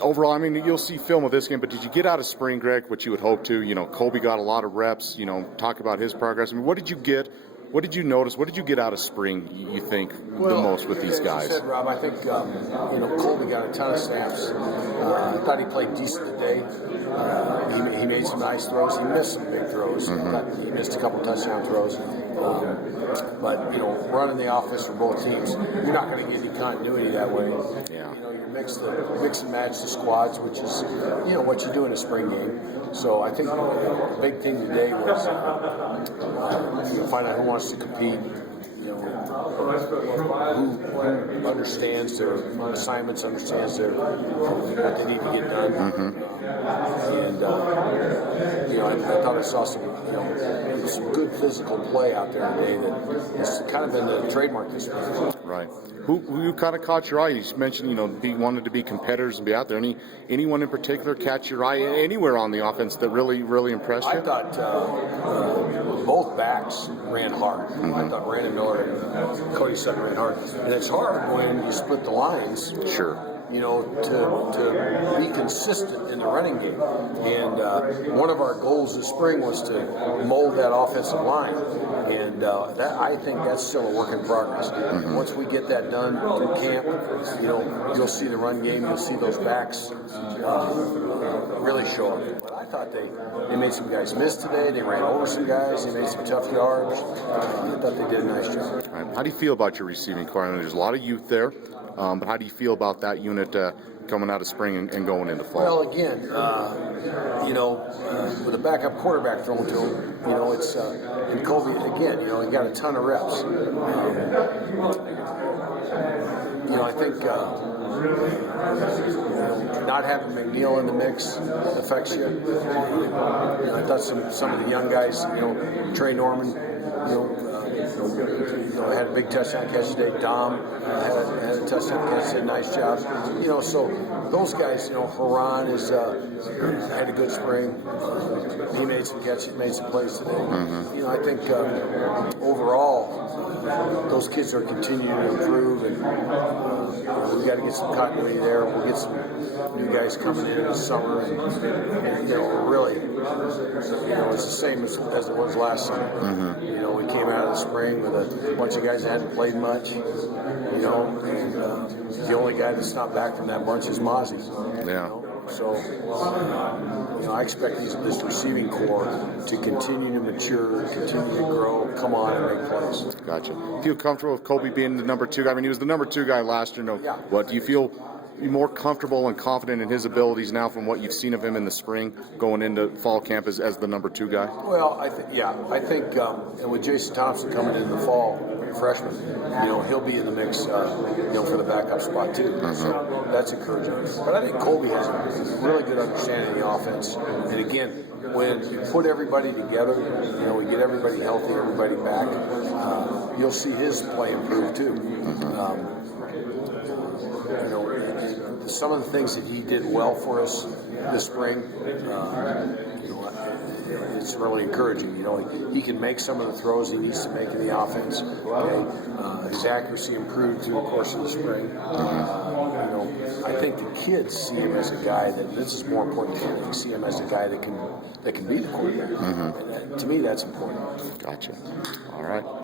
overall, I mean, you'll see film of this game, but did you get out of spring, Greg, what you would hope to? You know, Colby got a lot of reps, talk about his progress. I mean, what did you get? What did you notice? What did you get out of spring, you think, the most with these guys? As you said, Rob, I think, Colby got a ton of snaps. I thought he played decent today. He made some nice throws. He missed some big throws. Mm-hmm. He missed a couple touchdown throws. But running the offense for both teams, you're not going to get any continuity that way. Yeah. You mix and match the squads, which is what you do in a spring game. So I think the big thing today was find out who wants to compete. Who understands their assignments, understands what they need to get done. Mm-hmm. I thought I saw some good physical play out there today that's kind of been the trademark this week. Right. Who kind of caught your eye? You mentioned, he wanted to be competitors and be out there. Anyone in particular catch your eye anywhere on the offense that really, really impressed you? I thought both backs ran hard. Mm-hmm. I thought Brandon Miller and Cody Sutton ran hard. And it's hard when you split the lines. Sure. To be consistent in the running game. And one of our goals this spring was to mold that offensive line. And I think that's still a work in progress. Mm-hmm. Once we get that done through camp, you'll see the run game, you'll see those backs really show up. But I thought they made some guys miss today. They ran over some guys. They made some tough yards. I thought they did a nice job. Right. How do you feel about your receiving core? I know there's a lot of youth there. But how do you feel about that unit coming out of spring and going into fall? Well, again, with a backup quarterback thrown to him, it's and Colby again. He got a ton of reps. I think not having McNeil in the mix affects you. I thought some of the young guys, Trey Norman, had a big touchdown catch today. Dom had a touchdown catch today. Nice job. So those guys, Haran had a good spring. He made some catches, made some plays today. Mm-hmm. I think overall, those kids are continuing to improve, and we've got to get some continuity there. We'll get some new guys coming in this summer, and really, it's the same as it was last summer. Mm-hmm. We came out of the spring with a bunch of guys that hadn't played much, and the only guy that's not back from that bunch is Mozzie. Yeah. So, I expect this receiving core to continue to mature, continue to grow, come on and make plays. Gotcha. Feel comfortable with Colby being the number 2 guy? I mean, he was the number 2 guy last year. Yeah. What do you feel more comfortable and confident in his abilities now from what you've seen of him in the spring going into fall camp as the number 2 guy? Well, I think and with Jason Thompson coming in the fall, freshman, he'll be in the mix, for the backup spot too. Mm-hmm. So that's encouraging. But I think Colby has a really good understanding of the offense. And again, when you put everybody together, we get everybody healthy, everybody back, you'll see his play improve too. Mm-hmm. Some of the things that he did well for us this spring, it's really encouraging. He can make some of the throws he needs to make in the offense. Okay, his accuracy improved through the course of the spring. I think the kids see him as a guy that this is more important than they see him as a guy that can be the quarterback. Mm-hmm. And to me, that's important. Gotcha. All right.